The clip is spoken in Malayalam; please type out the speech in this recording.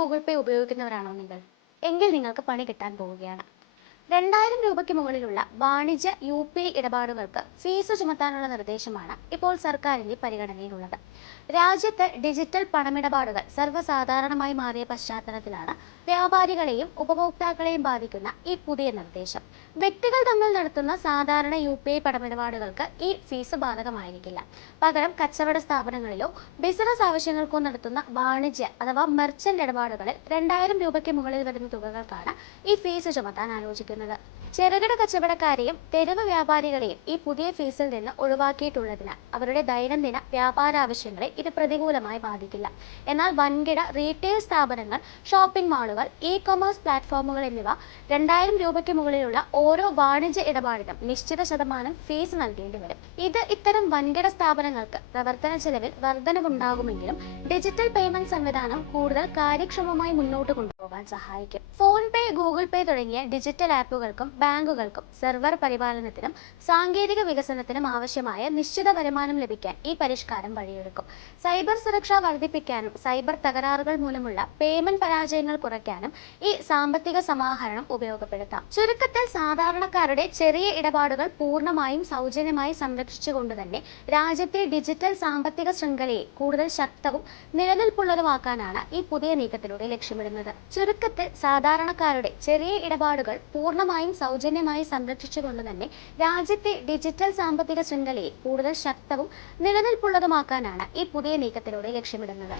ഗൂഗിൾ പേ ഉപയോഗിക്കുന്നവരാണോ നിങ്ങൾ? എങ്കിൽ നിങ്ങൾക്ക് പണി കിട്ടാൻ പോവുകയാണ്. 2000 രൂപയ്ക്ക് മുകളിലുള്ള വാണിജ്യ UPI ഇടപാടുകൾക്ക് ഫീസ് ചുമത്താനുള്ള നിർദ്ദേശമാണ് ഇപ്പോൾ സർക്കാരിന്റെ പരിഗണനയിലുള്ളത്. രാജ്യത്ത് ഡിജിറ്റൽ പണമിടപാടുകൾ സർവ്വസാധാരണമായി മാറിയ പശ്ചാത്തലത്തിലാണ് വ്യാപാരികളെയും ഉപഭോക്താക്കളെയും ബാധിക്കുന്ന ഈ പുതിയ നിർദ്ദേശം. വ്യക്തികൾ തമ്മിൽ നടത്തുന്ന സാധാരണ UPI പണമിടപാടുകൾക്ക് ഈ ഫീസ് ബാധകമായിരിക്കില്ല. പകരം കച്ചവട സ്ഥാപനങ്ങളിലോ ബിസിനസ് ആവശ്യങ്ങൾക്കോ നടത്തുന്ന വാണിജ്യ അഥവാ മെർച്ചന്റ് ഇടപാടുകളിൽ 2000 രൂപയ്ക്ക് മുകളിൽ വരുന്ന തുകകൾക്കാണ് ഈ ഫീസ് ചുമത്താൻ ആലോചിക്കുന്നത്. ചെറുകിട കച്ചവടക്കാരെയും തെരുവ് വ്യാപാരികളെയും ഈ പുതിയ ഫീസിൽ നിന്ന് ഒഴിവാക്കിയിട്ടുള്ളതിനാൽ അവരുടെ ദൈനംദിന വ്യാപാര ആവശ്യങ്ങളെ ഇത് പ്രതികൂലമായി ബാധിക്കില്ല. എന്നാൽ വൻകിട റീറ്റെയിൽ സ്ഥാപനങ്ങൾ, ഷോപ്പിംഗ് മാളുകൾ, ഇ-കൊമേഴ്സ് പ്ലാറ്റ്ഫോമുകൾ എന്നിവ 2000 രൂപയ്ക്ക് മുകളിലുള്ള ഓരോ വാണിജ്യ ഇടപാടിനും നിശ്ചിത ശതമാനം ഫീസ് നൽകേണ്ടി വരും. ഇത് ഇത്തരം വൻകിട സ്ഥാപനങ്ങൾക്ക് പ്രവർത്തന ചെലവിൽ വർധനവുണ്ടാകുമെങ്കിലും ഡിജിറ്റൽ പേയ്മെന്റ് സംവിധാനം കൂടുതൽ കാര്യക്ഷമമായി മുന്നോട്ട് കൊണ്ടുപോകാൻ സഹായിക്കും. ഫോൺ പേ, ഗൂഗിൾ പേ തുടങ്ങിയ ഡിജിറ്റൽ ആപ്പുകൾക്കും ബാങ്കുകൾക്കും സെർവർ പരിപാലനത്തിനും സാങ്കേതിക വികസനത്തിനും ആവശ്യമായ നിശ്ചിത വരുമാനം ലഭിക്കാൻ ഈ പരിഷ്കാരം വഴിയൊരുക്കും. സൈബർ സുരക്ഷ വർദ്ധിപ്പിക്കാനും സൈബർ തകരാറുകൾ മൂലമുള്ള പേയ്മെന്റ് പരാജയങ്ങൾ കുറയ്ക്കാനും ഈ സാമ്പത്തിക സമാഹരണം ഉപയോഗപ്പെടുത്താം. ചുരുക്കത്തിൽ, സാധാരണക്കാരുടെ ചെറിയ ഇടപാടുകൾ പൂർണ്ണമായും സൗജന്യമായി സംരക്ഷിച്ചുകൊണ്ട് തന്നെ രാജ്യത്തെ ഡിജിറ്റൽ സാമ്പത്തിക ശൃംഖലയെ കൂടുതൽ ശക്തവും നിലനിൽപ്പുള്ളതുമാക്കാനാണ് ഈ പുതിയ നീക്കത്തിലൂടെ ലക്ഷ്യമിടുന്നത്. ചുരുക്കത്തിൽ, സാധാരണക്കാരുടെ ചെറിയ ഇടപാടുകൾ പൂർണ്ണമായും സൗജന്യമായി സംരക്ഷിച്ചുകൊണ്ട് തന്നെ രാജ്യത്തെ ഡിജിറ്റൽ സാമ്പത്തിക ശൃംഖലയെ കൂടുതൽ ശക്തവും നിലനിൽപ്പുള്ളതുമാക്കാനാണ് ഈ പുതിയ നീക്കത്തിലൂടെ ലക്ഷ്യമിടുന്നത്.